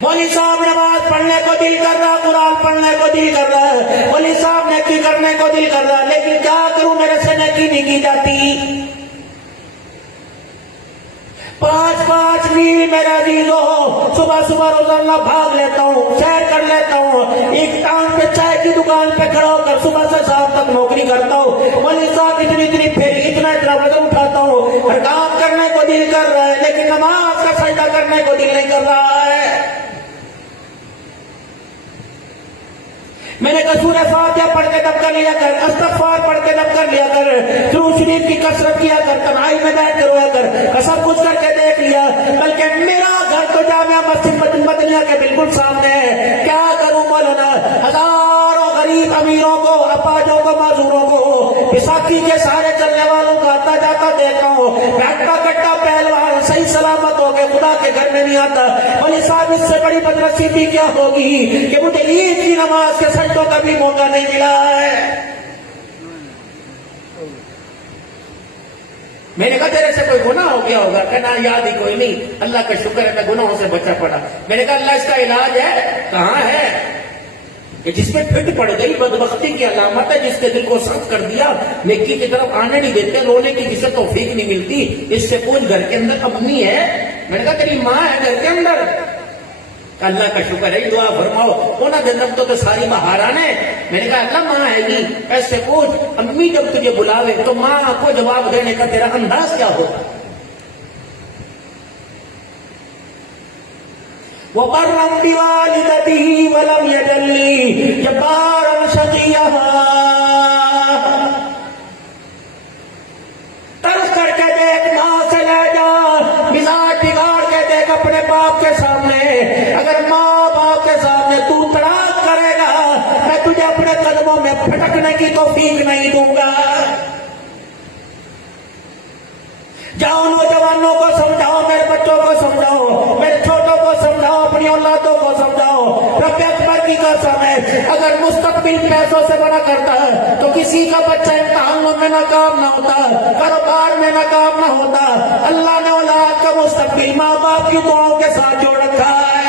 مولوی صاحب نماز پڑھنے کو دل کر رہا، قرآن پڑھنے کو دل کر رہا ہے، مولوی صاحب نیکی کرنے کو دل کر رہا، لیکن کیا کروں میرے سے نیکی نہیں کی جاتی۔ 5 میل میرا عزیزو صبح صبح روزانہ بھاگ لیتا ہوں، سیر کر لیتا ہوں، ایک ٹاؤن پہ چائے کی دکان پہ کھڑا ہو کر صبح سے شام تک نوکری کرتا ہوں، مولوی صاحب اتنی پھیری اتنا وزن اٹھاتا ہوں، ہر کام کرنے کو دل کر رہا ہے لیکن نماز کا سجدہ کرنے کو دل نہیں کر رہا ہے۔ میں نے کہا سورہ فاتحہ پڑھ کے دب کر لیا کر، استغفار پڑھ کے دب کر لیا کر، درود شریف کی کثرت کیا کر، تنہائی میں بیٹھ کر رویا کر، سب کچھ کر کے دیکھ لیا، بلکہ میرا گھر تو جامعہ مسجد مدنیہ کے بالکل سامنے ہے، کیا کروں مولانا؟ ہزاروں غریب امیروں کو، اپاجوں کو، معذوروں کو، بیساکھی کے سارے چلنے والوں کا آتا جاتا دیکھ رہا ہوں، بیٹھتا کٹا پہلوان صحیح سلامت ہو کے خدا کے گھر میں نہیں آتا۔ مولوی صاحب اس سے بڑی بدنصیبی کیا ہوگی کہ مجھے عید کی نماز کے سجدوں کا بھی موقع نہیں ملا ہے۔ میں نے کہا تیرے سے کوئی گناہ ہو گیا ہوگا، کہنا یاد ہی کوئی نہیں، اللہ کا شکر ہے میں گناہوں سے بچا پڑا۔ میں نے کہا اللہ اس کا علاج ہے؟ کہاں ہے؟ کہ جس میں پھٹ پڑ گئی بدبختی کی علامت ہے، جس کے دل کو سخت کر دیا، نیکی کی طرف آنے نہیں دیتے، رونے کی جسے توفیق نہیں ملتی، اس سے پوچھ گھر کے اندر اپنی ہے؟ میں نے کہا تیری ماں ہے گھر کے اندر؟ اللہ کا شکر ہے، دعا فرماؤ، انہاں دن تو ساری بہاران ہے۔ میں نے کہا اللہ ماں ہے گی؟ ایسے پوچھ امی جب تجھے بلاوے تو ماں کو جواب دینے کا تیرا انداز کیا ہوگا؟ وَبَرًّا بِوَالِدَتِهِ وَلَمْ يَجْعَلْنِي جَبَّارًا شَقِيًّا۔ ترس کر کے دیکھ، ماں سے لے جا، مزاج بگاڑ کے دیکھ اپنے باپ کے سامنے، اگر ماں باپ کے سامنے تو تڑاک کرے گا میں تجھے اپنے قدموں میں پھٹکنے کی توفیق نہیں دوں گا۔ جاؤ نوجوانوں کو سمجھاؤ، میرے بچوں کو سمجھاؤ، میرے چھوٹوں کو سمجھاؤ، اپنی اولادوں کو سمجھاؤ، رب اکبر کی قسم ہے اگر مستقبل پیسوں سے بنا کرتا ہے تو کسی کا بچہ امتحانوں میں ناکام نہ ہوتا، کاروبار میں ناکام نہ ہوتا۔ اللہ نے اولاد کا مستقبل ماں باپ کی دعاؤں کے ساتھ جوڑ رکھا ہے۔